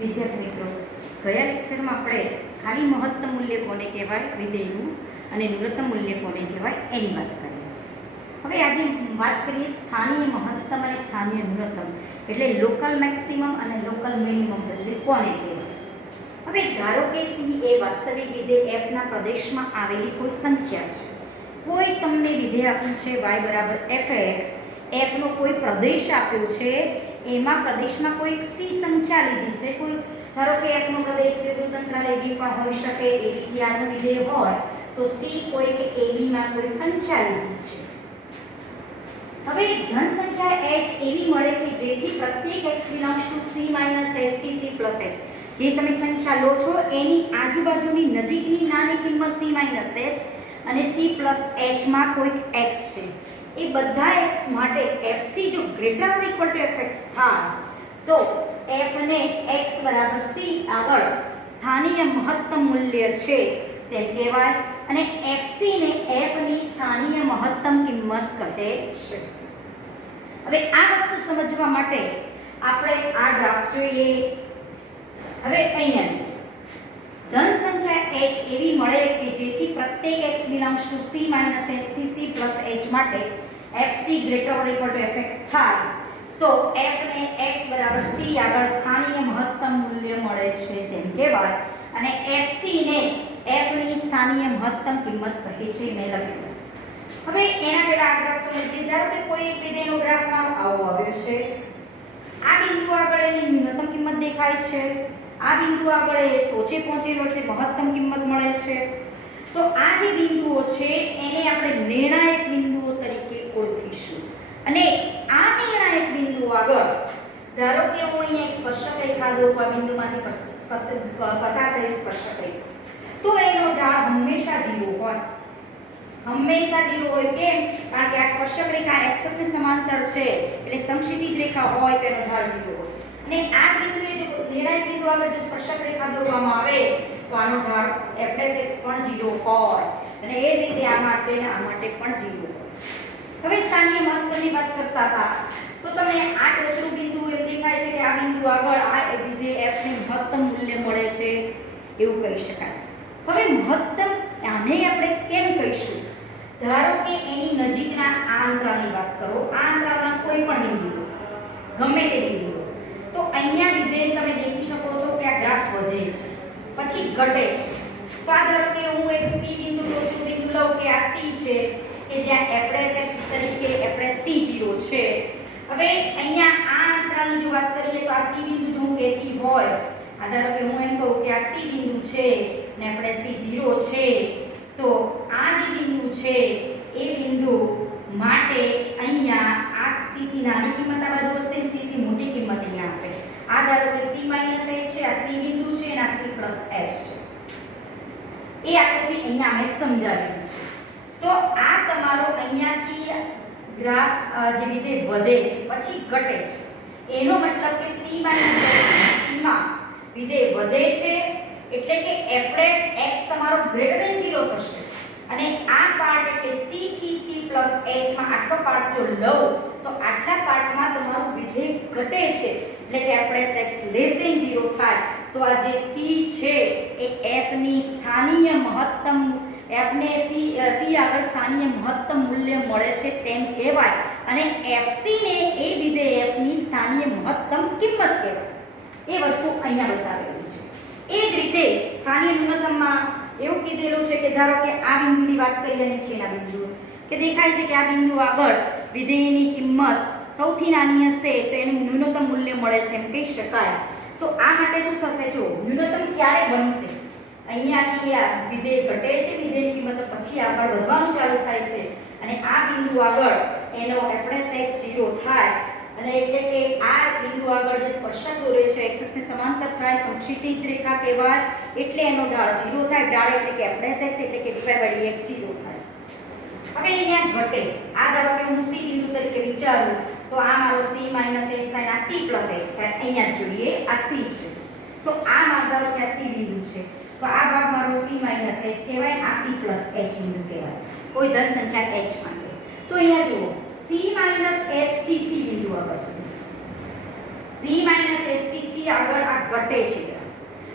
વિદ્યાર્થી મિત્રો, ગયા લેક્ચરમાં આપણે ખાલી મહત્તમ મૂલ્ય કોને કહેવાય વિધેયનું અને ન્યૂનતમ મૂલ્ય કોને કહેવાય એની વાત કરીએ. હવે આજે વાત કરીએ સ્થાનીય મહત્તમ અને સ્થાનીય ન્યૂનતમ, એટલે લોકલ મેક્સિમમ અને લોકલ મિનિમમ વેલ્યુ કોને કહેવાય. હવે ધારો કે સી એ વાસ્તવિક વિધેય એફના પ્રદેશમાં આવેલી કોઈ સંખ્યા છે. કોઈ તમને વિધેય આપ્યું છે y બરાબર fx, એફનો કોઈ પ્રદેશ આપ્યો છે, એમાં પ્રદેશમાં કોઈ સી સંખ્યા લીધી છે. કોઈ ધારો કે એફનો પ્રદેશ વિવૃતંત્રાલ AB પણ હોઈ શકે, AB થી આનું વિધેય હોય તો સી કોઈ કે AB માં કોઈ સંખ્યા લીધી છે. હવે ધન સંખ્યા h એવી મળે કે જેથી પ્રત્યેક x belongs to c - s થી c plus h, જે તમે સંખ્યા લો છો એની આજુબાજુની નજીકની નાની કિંમત c - h અને c plus h માં કોઈક x છે. એ બધા x માટે fc જો greater or equal to fx થાય તો f ને x બરાબર c આગળ સ્થાનીય મહત્તમ મૂલ્ય છે તેમ કહેવાય અને fc ને f ની સ્થાનીય મહત્તમ કિંમત કહે છે. હવે આ વસ્તુ સમજવા માટે આપણે આ ગ્રાફ જોઈએ. હવે અહીંયા ધન સંખ્યા h એવી મળે કે જેથી પ્રત્યેક x belongs to c - h થી c plus h માટે fc greater or equal to fx થાય તો f ને x બરાબર c આગળ સ્થાનીય મહત્તમ મૂલ્ય મળે છે તેમ કહેવાય અને fc ને f ની સ્થાનીય મહત્તમ કિંમત કહે છે. મેં લખ્યું. હવે એના પહેલા આ ગ્રાફ સમજીએ. ધારો કે કોઈ એક વિધેયનો ગ્રાફમાં આવો આવ્યો છે. આ બિંદુ આગળ એની ન્યૂનતમ કિંમત દેખાય છે. આ બિંદુ આગળ એ ટોચે પહોંચેલો એટલે મહત્તમ કિંમત મળે છે. તો આ જે બિંદુઓ છે એને આપણે નિર્ણાયક બિંદુઓ તરીકે ઓળખીશું અને આ નિર્ણાયક બિંદુ આગળ ધારો કે હું અહીંયા એક સ્પર્શક રેખા દોરું, આ બિંદુમાંથી પસાર થયેલી સ્પર્શક રેખા, તો એનો ઢાળ હંમેશા 0 હોય. હંમેશા 0 હોય. કેમ? કારણ કે આ સ્પર્શક રેખા x અક્ષને સમાંતર છે એટલે સમક્ષિતિજ રેખા હોય તો એનો ઢાળ 0 હોય. અને આ બિંદુએ જો નિર્ણાયક બિંદુ આગળ જો સ્પર્શક રેખા દોરવામાં આવે તો આનો ઢાળ f'(x) પણ 0 હોય અને એ રીતે આ માટે ને આ માટે પણ 0 હોય. હવે સ્થાનીય મહત્તમની વાત કરતા હતા તો તમને આ ટોચનું બિંદુ એમ દેખાય છે કે આ બિંદુ આગળ આ વિધેય f ને મહત્તમ મૂલ્ય મળે છે એવું કહી શકાય. હવે મહત્તમ આને આપણે કેમ કહીશું? ધારો કે એની નજીકના આ અંતરાલની વાત કરો. આ અંતરાલના કોઈ પણ બિંદુ ગમે તે બિંદુ તો અહીંયા વિધેય તમે દેખી શકો છો કે આ ગ્રાફ વધે છે પછી ઘટે છે. તો આ ધારો કે હું એક c બિંદુ ટોચનું બિંદુ લઉં કે આ c છે કે જ્યાં f'(x) તરીકે f'(c0) છે. હવે અહીંયા આ અંતરાલની જો વાત કરીએ તો આ c બિંદુ જો હું કહેતી હોય, આ ધારો કે હું એમ કહું કે આ c બિંદુ છે ને f'(c0) છે, તો આ જે બિંદુ છે એ બિંદુ માટે અહીંયા આ c થી નાની કિંમત આ બાજુ હશે, c થી મોટી કિંમત અહીંયા હશે. આ ધારો કે c - h છે, આ c બિંદુ છે અને આ c plus h છે. એ આકૃતિ અહીંયા અમે સમજાવ્યું છે. તો આ તમારો અહીંયાથી ગ્રાફ જે વિધેય વધે છે પછી ઘટે છે એનો મતલબ કે c - h માં વિધેય વધે છે એટલે કે f'(x) તમારો greater than 0 થશે અને આ પાર્ટ એટલે c થી c plus h માં આટલો પાર્ટ જો લઉં તો આટલા પાર્ટમાં તમારું વિધેય ઘટે છે એટલે કે f'(x) less than 0 થાય તો આ જે c છે એ f ની સ્થાનીય મહત્તમ f ને c આગળ સ્થાનીય મહત્તમ મૂલ્ય મળે છે તેમ કહેવાય અને fc ને એ વિધેય f ની સ્થાનીય મહત્તમ કિંમત કહેવાય. એ વસ્તુ અહીંયા બતાવેલી છે. એ જ રીતે સ્થાનીય ન્યૂનતમમાં એવું કીધેલું છે કે ધારો કે આ બિંદુની વાત કરીએ નીચેના બિંદુ કે દેખાય છે કે આ બિંદુ આગળ વિધેયની કિંમત સૌથી નાની હશે તો એનું ન્યૂનતમ મૂલ્ય મળે છે એમ કહી શકાય. તો આ માટે શું થશે? જો ન્યૂનતમ ક્યારે બનશે? અહીંયાથી આ વિધેય ઘટે છે, વિધેયની કિંમત પછી આગળ વધવાનું ચાલુ થાય છે અને આ બિંદુ આગળ એનો f'(x) 0 થાય અને એટલે કે આ બિંદુ આગળ જે સ્પર્શક દોર્યો છે x અક્ષને સમાંતર થાય, સમક્ષિતિજ રેખા કહેવાય એટલે એનો ઢાળ 0 થાય. ઢાળ એટલે કે f'(x) એટલે કે dy/dx 0 થાય. હવે અહીંયા ઘટે. આ ધારો કે હું c બિંદુ તરીકે વિચારું તો આ મારો c - h થાય, આ c plus h થાય. અહીંયા જોઈએ આ c છે તો આ ધારો કે આ c બિંદુ છે તો આ ભાગ મારો c - h કહેવાય, આ c plus h બિંદુ કહેવાય કોઈ ધન સંખ્યા h માટે. તો અહીંયા જુઓ c - h થી c બિંદુ આગળ સુધી c - h થી c સી આગળ આ ઘટે છે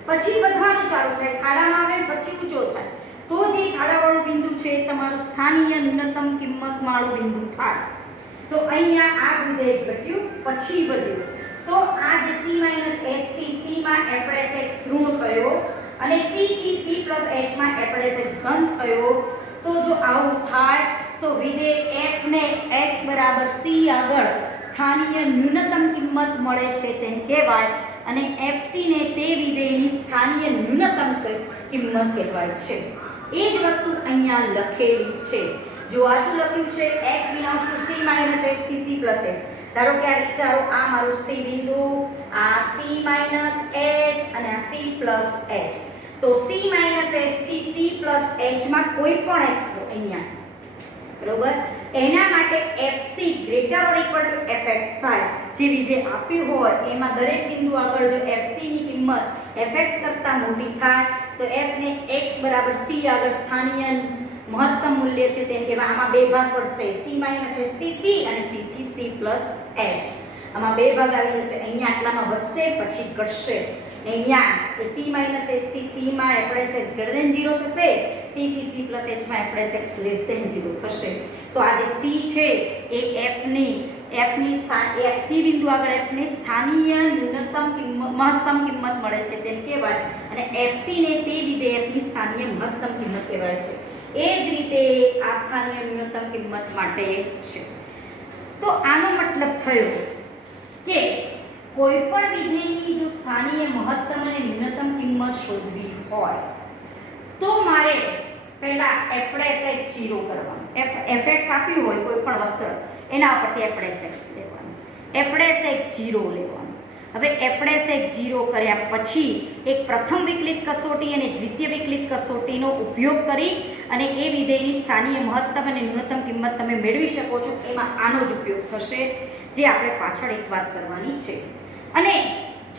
પછી વધવાનું ચાલુ થાય, ખાડામાં આવે પછી ઊંચો થાય, તો જે ખાડાવાળું બિંદુ છે તમારું સ્થાનીય ન્યૂનતમ કિંમત વાળું બિંદુ થાય. તો અહીંયા આ વિધેય ઘટ્યું પછી વધ્યું, તો આ જે c s થી c માં f'x ઋણ થયો અને c થી c h માં f'x ધન થયો. તો જો આવું થાય તો વિધેય f ને x બરાબર c આગળ સ્થાનીય ન્યૂનતમ કિંમત મળે છે તેમ કહેવાય અને fc ને તે વિધેયની સ્થાનીય ન્યૂનતમ કિંમત કહેવાય છે. એ જ વસ્તુ અહીંયા લખેલી છે. જો આ શું લખ્યું છે, x belongs to c minus h થી c plus h. ધારો કે આ વિચારો, આ મારું c બિંદુ, આ c minus h અને આ c plus h. તો c minus h થી c plus h માં કોઈ પણ x લો અહીંયા, બરોબર, એના માટે fc greater or equal to fx થાય. જે વિધેય આપ્યું હોય એમાં દરેક બિંદુ આગળ જો fc ની કિંમત fx કરતા મોટી થાય તો f ને x બરાબર c આગળ સ્થાનીય મહત્તમ મૂલ્ય છે તેમ કહેવાય. આમાં બે ભાગ પડશે, c minus h થી c અને c થી c plus h. આમાં બે ભાગ આવી જશે, અહીંયા આટલામાં વધશે પછી ઘટશે. અહીંયા c minus h થી c માં f'x greater than 0 થશે, c થી c plus h માં f'x less than 0 થશે. તો આ જે c છે એ f ની c બિંદુ આગળ f ની સ્થાનીય ન્યૂનતમ મહત્તમ કિંમત મળે છે તેમ કહેવાય અને fc ને તે વિધેય f ની સ્થાનીય મહત્તમ કિંમત કહેવાય છે. એ જ રીતે આ સ્થાનીય ન્યૂનતમ કિંમત માટે છે. તો આનો મતલબ થયો કે કોઈ પણ વિધેયની જો સ્થાનીય મહત્તમ અને ન્યૂનતમ કિંમત શોધવી હોય તો મારે પહેલા f'x 0 કરવાનું. fx આપ્યું હોય કોઈ પણ વક્ર એના ઉપરથી f'x લેવાનું, f'x 0 લેવાનું. હવે f'x 0 કર્યા પછી એક પ્રથમ વિકલિત કસોટી અને દ્વિતીય વિકલિત કસોટીનો ઉપયોગ કરી અને એ વિધેયની સ્થાનીય મહત્તમ અને ન્યૂનતમ કિંમત તમે મેળવી શકો છો. એમાં આનો જ ઉપયોગ થશે, જે આપણે પાછળ એક વાત કરવાની છે. અને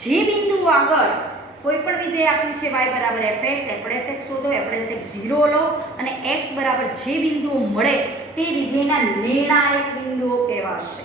જે બિંદુ આગળ કોઈ પણ વિધેય આપ્યું છે y બરાબર fx, f'x શોધો, f'x 0 લો અને x બરાબર જે બિંદુઓ મળે તે વિધેયના નિર્ણાયક બિંદુઓ કહેવાશે.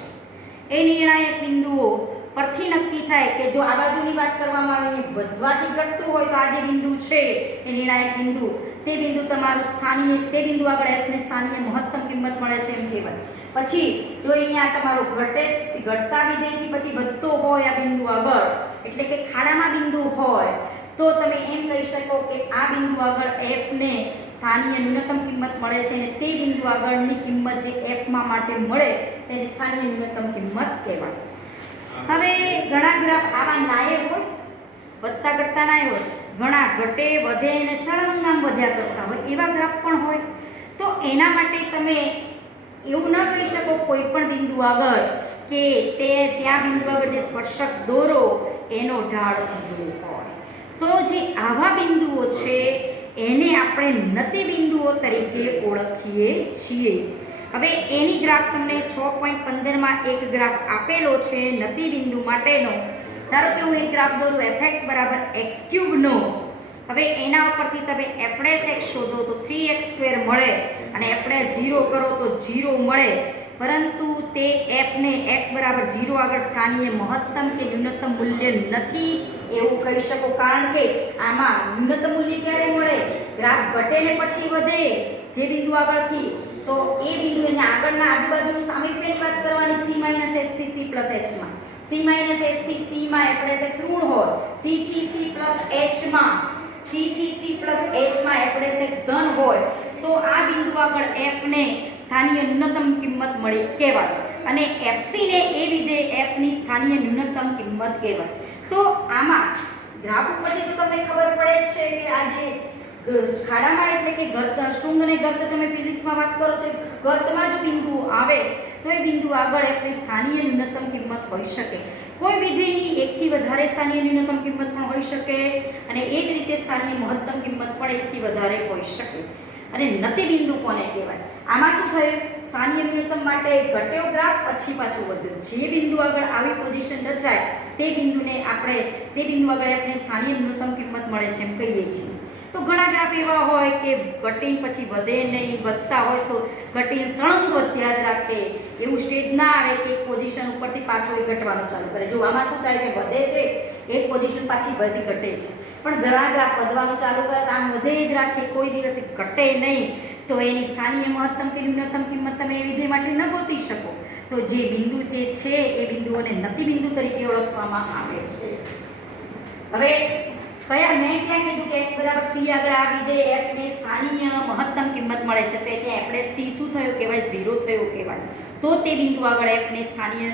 એ નિર્ણાયક બિંદુઓ પરથી નક્કી થાય કે જો આ બાજુની વાત કરવામાં આવે વધવાથી ઘટતું હોય તો આ જે બિંદુ છે એ નિર્ણાયક બિંદુ, તે બિંદુ તમારું સ્થાનીય, તે બિંદુ આગળ f ની સ્થાનીય મહત્તમ કિંમત મળે છે એમ કહેવાય. પછી જો અહીંયા તમારો ઘટતા વિધેયથી પછી વધતો હોય આ બિંદુ આગળ, એટલે કે ખાડામાં બિંદુ હોય, તો તમે એમ કહી શકો કે આ બિંદુ આગળ f ને સ્થાનીય ન્યૂનતમ કિંમત મળે છે અને તે બિંદુ આગળની કિંમત જે f માં માટે મળે તેને સ્થાનીય ન્યૂનતમ કિંમત કહેવાય. હવે ઘણા ગ્રાફ આવા નાયક હોય, વધતા ઘટતા નાય હોય, ઘણા ઘટે વધે અને સળંગામ વધ્યા કરતા હોય એવા ગ્રાફ પણ હોય. તો એના માટે તમે એવું ન કહી શકો કોઈ પણ બિંદુ આગળ કે ત્યાં બિંદુ આગળ જે સ્પર્શક દોરો એનો ઢાળ 0 હોય. તો જે આવા બિંદુઓ છે એને આપણે નતિ બિંદુઓ તરીકે ઓળખીએ છીએ. હવે એની ગ્રાફ તમને 6.15 માં એક ગ્રાફ આપેલો છે નતિ બિંદુ માટેનો. ધારો કે હું એક ગ્રાફ દોરું fx બરાબર x³ નો. હવે એના ઉપરથી તમે f'x શોધો તો 3x² મળે અને f's 0 કરો તો 0 મળે, પરંતુ તે f ને x બરાબર 0 આગળ સ્થાનીય મહત્તમ કે ન્યૂનતમ મૂલ્ય નથી એવું કહી શકો. કારણ કે આમાં ન્યૂનતમ મૂલ્ય ક્યારે મળે, ગ્રાફ ઘટે ને પછી વધે જે બિંદુ આગળથી, તો એ બિંદુ એને આગળના આજુબાજુની સામીપ્યની વાત કરવાની. c minus h થી c plus h માં, c minus h થી c માં f'x ઋણ હોય, c થી c plus h માં f'x ધન હોય, તો આ બિંદુ આગળ f ને સ્થાનીય ન્યૂનતમ કિંમત મળી કહેવાય અને fc ને એ વિધેય f ની સ્થાનીય ન્યૂનતમ કિંમત કહેવાય. તો આમાં ગ્રાફ ઉપરથી તો તમને ખબર પડે છે કે આ જે ખાડામાં એટલે કે ગર્ત, શૃંગ અને ગર્ત તમે ફિઝિક્સમાં વાત કરો છો, ગર્તમાં જો બિંદુઓ આવે તો એ બિંદુ આગળ f ની સ્થાનીય ન્યૂનતમ કિંમત હોઈ શકે. કોઈ વિધેયની એકથી વધારે સ્થાનીય ન્યૂનતમ કિંમત પણ હોઈ શકે અને એ જ રીતે સ્થાનીય મહત્તમ કિંમત પણ એકથી વધારે હોઈ શકે. અને નતિ બિંદુ કોને કહેવાય? આમાં શું થયું, સ્થાનીય ન્યૂનતમ માટે ઘટ્યો ગ્રાફ પછી પાછું વધ્યું. જે બિંદુ આગળ આવી પોઝિશન રચાય તે બિંદુને આપણે તે બિંદુ આગળ f ને સ્થાનીય ન્યૂનતમ કિંમત મળે છે એમ કહીએ છીએ. તો ઘણા ગ્રાફ એવા હોય કે ઘટીને પછી વધે નહીં, વધતા હોય તો ઘટીને સળંગ વધ્યા જ રાખે, એવું સ્ટેજ ના આવે કે એક પોઝિશન ઉપરથી પાછો ઘટવાનું ચાલુ કરે. જો આમાં શું થાય છે, વધે છે એક પોઝિશન પાછી બધી ઘટે છે, પણ ઘણા ગ્રાફ વધવાનું ચાલુ કરે તો આમ વધે જ રાખે, કોઈ દિવસે ઘટે નહીં, તો એની સ્થાનીય મહત્તમ કે ન્યૂનતમ કિંમત તમે એ વિધેય માટે ન ગોતી શકો. તો જે બિંદુ જે છે એ બિંદુઓને નતિ બિંદુ તરીકે ઓળખવામાં આવે છે. હવે કયા મેં ક્યાં કીધું કે x બરાબર c આગળ આ વિધેય f ને સ્થાનીય મહત્તમ કિંમત મળે છે, તો એટલે આપણે c શું થયું કહેવાય, 0 થયું કહેવાય. તો તે બિંદુ આગળ f ને સ્થાનીય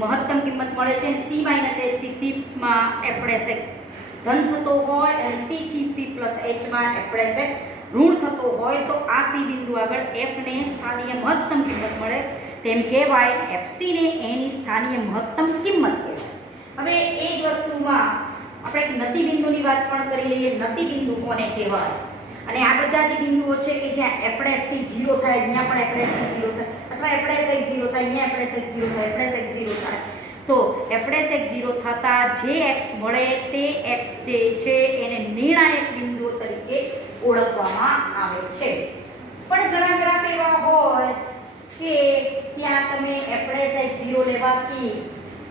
મહત્તમ કિંમત મળે છે. c - h થી c માં f' x ધન થતો હોય અને c થી c + h માં f' x ઋણ થતો હોય તો આ c બિંદુ આગળ f ને સ્થાનીય મહત્તમ કિંમત મળે તેમ કહેવાય. fc ને એની સ્થાનીય મહત્તમ કિંમત કહેવાય. હવે એ જ વસ્તુમાં આપણે નતિ બિંદુની વાત પણ કરી લઈએ. નતિ બિંદુ કોને કહેવાય? અને આ બધા જે બિંદુઓ છે કે જ્યાં f'c 0 થાય અહીંયા પણ f'c 0 થાય, અથવા f'x 0 થાય અહીંયા f'x 0 થાય, f'x 0 થાય, તો f'x 0 થતા જે x મળે તે x જે છે એને નિર્ણાયક બિંદુઓ તરીકે ઓળખવામાં આવે છે. પણ ઘણા ગ્રાફ એવા હોય કે ત્યાં તમે f'x 0 લેવાથી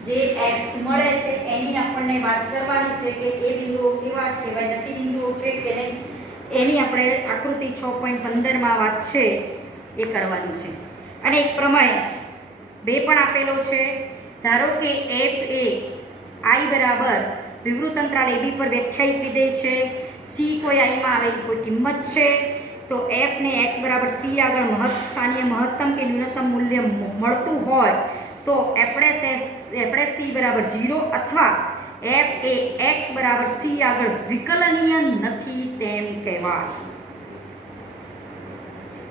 જે x મળે છે એની આપણને વાત કરવાની છે કે એ બિંદુઓ કેવા કહેવાય, નતિ બિંદુઓ છે કે નહીં, એની આપણે આકૃતિ 6.15 માં વાત છે એ કરવાની છે. અને એક પ્રમેય 2 પણ આપેલો છે. ધારો કે f એ i બરાબર વિવૃત અંતરાલ ab પર વ્યાખ્યાયિત વિધેય છે, c કોઈ i માં આવેલી કોઈ કિંમત છે, તો f ને x બરાબર c આગળ સ્થાનીય મહત્તમ કે ન્યૂનતમ મૂલ્ય મળતું હોય તો f'c બરાબર 0 અથવા f એ x બરાબર c આગળ વિકલનીય નથી તેમ કહેવાય.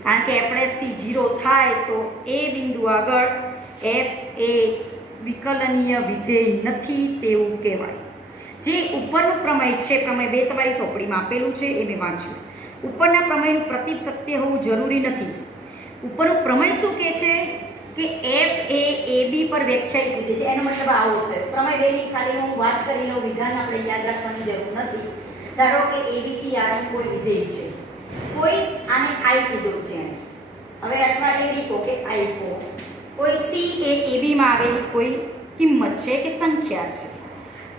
કારણ કે f'c 0 થાય તો એ બિંદુ આગળ f એ વિકલનીય વિધેય નથી તેવું કહેવાય. જે ઉપરનું પ્રમેય છે, પ્રમેય 2 તમારી ચોપડીમાં આપેલું છે એ મેં વાંચ્યું. ઉપરના પ્રમેયનું પ્રતીક સત્ય હોવું જરૂરી નથી. ઉપરનું પ્રમેય શું કહે છે કે f એ ab પર વ્યાખ્યાયિત વિધેય છે, એનો મતલબ આવો થયો. પ્રમેય 2 ની ખાલી હું વાત કરી લઉં, વિધાન આપણે યાદ રાખવાની જરૂર નથી. ધારો કે ab થી r નું કોઈ વિધેય છે, કોઈ આને i કીધો છે, હવે અથવા ab કહો કે i કહો, કોઈ c એ ab માં આવેલી કોઈ કિંમત છે કે સંખ્યા છે,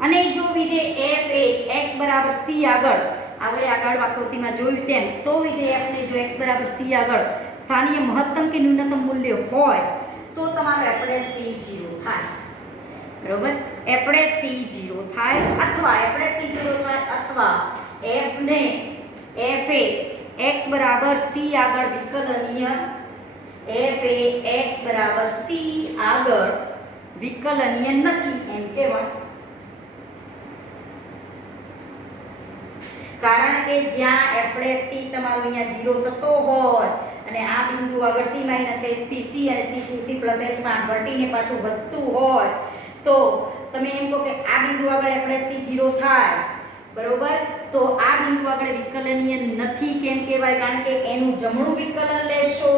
અને જો વિધેય f એ x બરાબર c આગળ આપણે આગળ આકૃતિમાં જોયું તેમ, તો વિધેય f ને જો x બરાબર c આગળ સ્થાનીય મહત્તમ કે ન્યૂનતમ મૂલ્ય હોય તો તમારો f'c 0 થાય. બરોબર, f'c 0 થાય અથવા f'c 0 થાય અથવા f ને f એ x બરાબર c આગળ વિકલનીય, f એ x બરાબર c આગળ વિકલનીય નથી એમ કહેવાય. કારણ કે જ્યાં f'c તમારો અહીંયા 0 થતો હોય અને આ બિંદુ આગળ c - h થી c અને c થી c + h માં ઘટીને પાછું વધતું હોય તો તમે એમ કહો કે આ બિંદુ આગળ f'c 0 થાય, બરોબર, તો આ બિંદુ આગળ વિકલનીય નથી કેમ કહેવાય? કારણ કે એનું જમણું વિકલન લેશો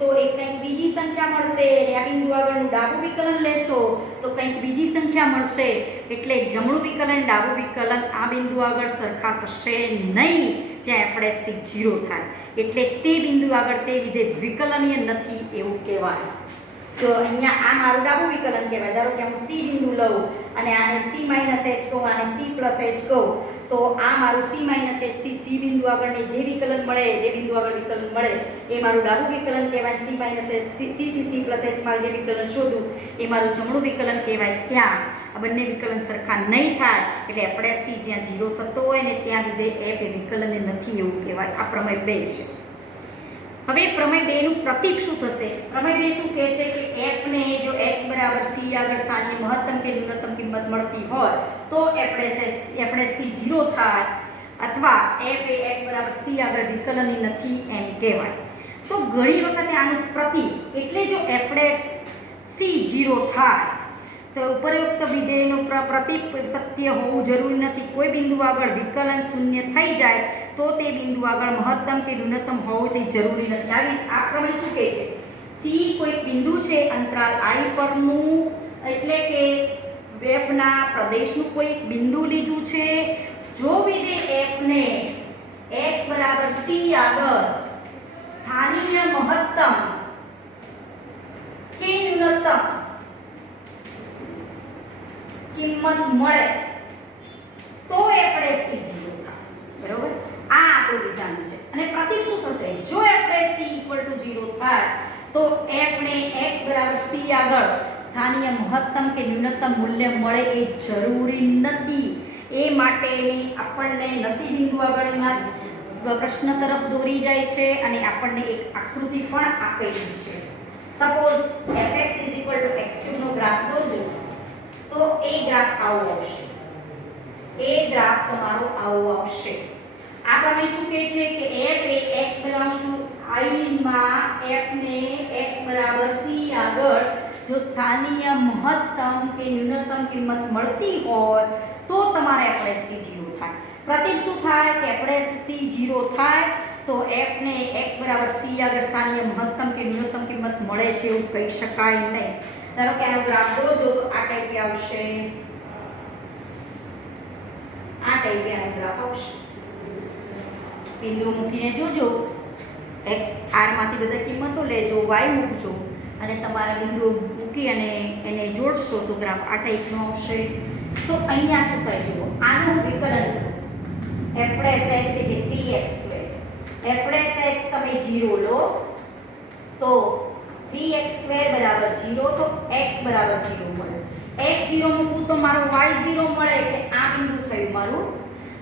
તો એ કંઈક બીજી સંખ્યા મળશે, અને આ બિંદુ આગળનું ડાબું વિકલન લેશો તો કંઈક બીજી સંખ્યા મળશે. એટલે જમણું વિકલન ડાબું વિકલન આ બિંદુ આગળ સરખા થશે નહીં જ્યાં f'c 0 થાય. એટલે તે બિંદુ આગળ તે વિધેય વિકલનીય નથી એવું કહેવાય. તો અહીંયા આ મારું ડાબું વિકલન કહેવાય. ધારો કે હું c બિંદુ લઉં અને આને c - h કહું, આને c + h કહું, તો આ મારું c - h થી c બિંદુ આગળને જે વિકલન મળે, જે બિંદુ આગળ વિકલન મળે એ મારું ડાબું વિકલન કહેવાય. c - h c થી c + h માં જે વિકલન શોધું એ મારું જમણું વિકલન કહેવાય. ત્યાં આ બંને વિકલન સરખા નહીં થાય એટલે f'c જ્યાં 0 થતો હોય ને ત્યાં વિધેય f એ વિકલનીય નથી એવું કહેવાય. આ પ્રમેય 2 છે. હવે પ્રમેય 2 નું પ્રતીક શું થશે? પ્રમેય 2 શું કહે છે કે f ને જો x બરાબર c આગળ સ્થાનીય મહત્તમ કે ન્યૂનતમ કિંમત મળતી હોય તો f'c 0 થાય અથવા f એ x બરાબર c આગળ વિકલનીય નથી એમ કહેવાય. તો ઘણી વખતે આનું પ્રતીક એટલે જો f'c 0 થાય તો ઉપરોક્ત વિધેયનું પ્રતીક સત્ય હોવું જરૂરી નથી. કોઈ બિંદુ આગળ વિકલન શૂન્ય થઈ જાય તો તે બિંદુ આગળ મહત્તમ કે ન્યૂનતમ હોવું તે જરૂરી નથી. આવી આ પ્રમેય શું કહે છે? c કોઈ બિંદુ છે અંતરાલ i પરનું, એટલે કે f ના પ્રદેશનું કોઈ બિંદુ લીધું છે. જો વિધેય f ને x બરાબર c આગળ સ્થાનીય મહત્તમ કે ન્યૂનતમ કિંમત મળે એફ સી 0 થાય. બરોબર, આ આપણું વિધાન છે. અને પ્રતીક શું થશે? જો F dash C equal to 0 થાય તો એફ ને x બરાબર c આગળ સ્થાનીય મહત્તમ કે ન્યૂનતમ મૂલ્ય મળે એ જરૂરી નથી. એ માટેની આપણને નથી બિંદુ આગળના પ્રશ્ન તરફ દોરી જાય છે અને આપણને એક આકૃતિ પણ આપેલી છે. સપોઝ fx x³ નો ગ્રાફ દોરજો તો એ ગ્રાફ આવો આવશે. એ ગ્રાફ તમારો આવો આવશે. આ પ્રમેય શું કહે છે કે f એ x i માં f ને x બરાબર c આગળ જો સ્થાનીય મહત્તમ કે ન્યૂનતમ કિંમત મળતી હોય તો તમારે f' c 0 થાય. પ્રતીક શું થાય કે f' c 0 થાય તો f ને x બરાબર c આગળ સ્થાનીય મહત્તમ કે ન્યૂનતમ કિંમત મળે છે એવું કહી શકાય નહીં. ધારો કે આનો ગ્રાફ દોરજો તો આ ટાઈપે આવશે. આ ટાઈપે આનો ગ્રાફ આવશે. બિંદુ મૂકીને જોજો, x r માંથી બધા કિંમતો લેજો, y મૂકજો અને તમારા બિંદુ મૂકી અને એને જોડશો તો ગ્રાફ આ ટાઈપનો આવશે. તો અહીંયા શું થાય જુઓ, આનું વિકલન f' x એટલે 3x². f' x તમે 0 લો તો 3x² બરાબર 0 તો x બરાબર 0 મળે. x 0 મૂકું તો મારો y 0 મળે એટલે આ બિંદુ થયું મારું.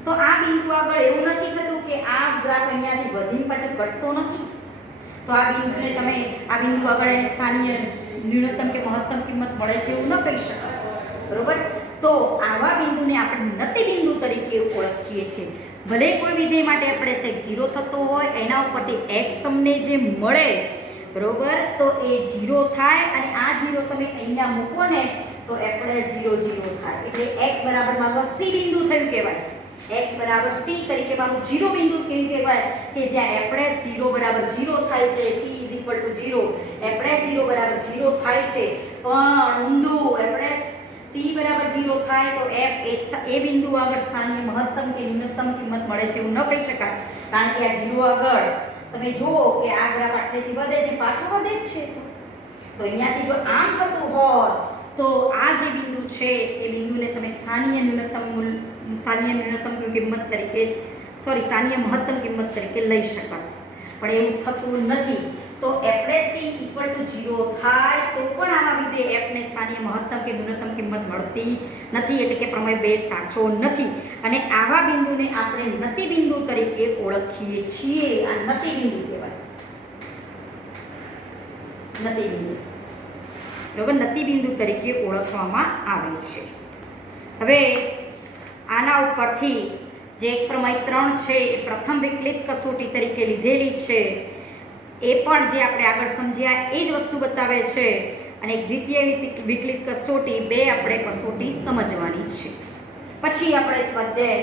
તો આ બિંદુ આગળ એવું નથી થતું કે આ ગ્રાફ અહીંયાથી વધીને પાછળ ઘટતો નથી. તો આ બિંદુને તમે આ બિંદુ આગળ એને સ્થાનીય ન્યૂનતમ કે મહત્તમ કિંમત મળે છે એવું ન કહી શકાય. બરોબર, તો આવા બિંદુને આપણે નતિ બિંદુ તરીકે ઓળખીએ છીએ. ભલે કોઈ વિધેય માટે આપણે x 0 થતો હોય એના ઉપરથી x તમને જે મળે, બરોબર, તો એ 0 થાય અને આ 0 તમે અહીંયા મૂકો ને તો f' 0 0 થાય એટલે x બરાબર મારું c બિંદુ થયું કહેવાય. x બરાબર c તરીકે મારું 0 બિંદુ કેવું કહેવાય કે જ્યાં f' 0 બરાબર 0 થાય છે, c 0, f' 0 બરાબર 0 થાય છે. પણ ઊંધું f' c બરાબર 0 થાય તો f એ બિંદુ આગળ સ્થાનીય મહત્તમ કે ન્યૂનતમ કિંમત મળે છે એવું ન કહી શકાય. કારણ કે આ 0 આગળ તમે જુઓ કે આ ગ્રાફ આટલેથી વધે છે, પાછો વધે જ છે. તો અહીંયાથી જો આમ થતું હોય તો આ જે બિંદુ છે એ બિંદુને તમે સ્થાનીય ન્યૂનતમ કિંમત તરીકે સ્થાનીય મહત્તમ કિંમત તરીકે લઈ શકાય. પણ એવું થતું નથી. તો f' c = 0 થાય તો પણ આમાં વિધેય f ને સ્થાનીય મહત્તમ કે ન્યૂનતમ કિંમત મળતી નથી. એટલે કે પ્રમેય 2 સાચો નથી. અને આવા બિંદુને આપણે નતિ બિંદુ તરીકે ઓળખીએ છીએ. આ નતિ બિંદુ કહેવાય. નતિ બિંદુ, બરાબર, નતિ બિંદુ તરીકે ઓળખવામાં આવે છે. હવે આના ઉપરથી જે એક પ્રમેય 3 છે એ પ્રથમ વિકલિત કસોટી તરીકે લીધેલી છે. એ પણ જે આપણે આગળ સમજ્યા એ જ વસ્તુ બતાવે છે. અને દ્વિતીય વિકલિત કસોટી 2 આપણે કસોટી સમજવાની છે. પછી આપણે સ્વાધ્યાય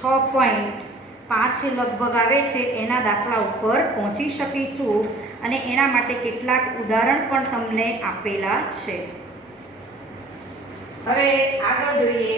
6.5 લગભગ આવે છે એના દાખલા ઉપર પહોંચી શકીશું અને એના માટે કેટલાક ઉદાહરણ પણ તમને આપેલા છે. હવે આગળ જોઈએ